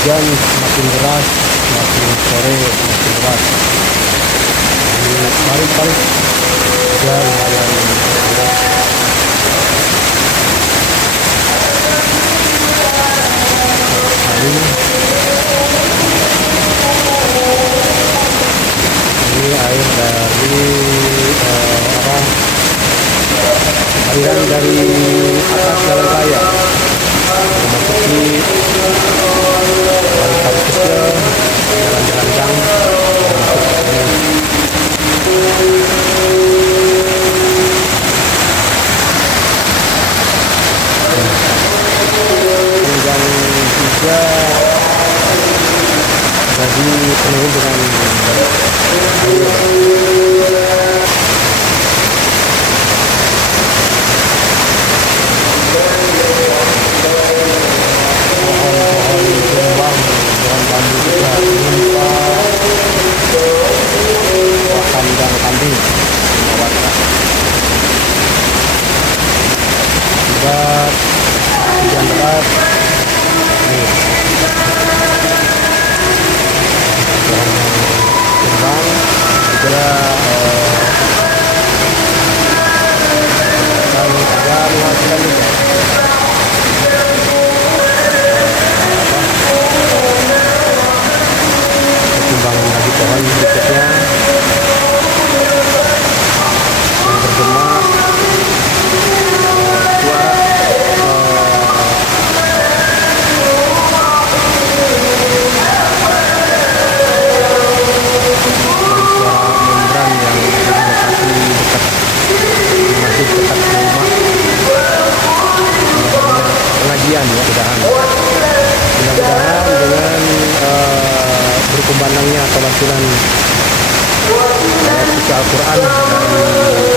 hujan semakin deras, semakin sore semakin deras. Ini paling hujan lumayan deras. Ini air dari aliran dari atas jalan raya memasuki kampus kecil, jalan-jalan gang masuk ke sini. Gang 3 jadi penuh dengan pohon-pohon tumbang, pohon bambu juga menimpa kandang kambing semua warga. Akibat hujan deras, nih pohon tumbang juga ada menghasilkan juga pertimbangan lagi pohon berikutnya yang bergema suara membran yang ada di lokasi dekat masih dekat rumah pengajian, mudah-mudahan dengan berkumandangnya atau bacaan ayat suci Al-Quran dan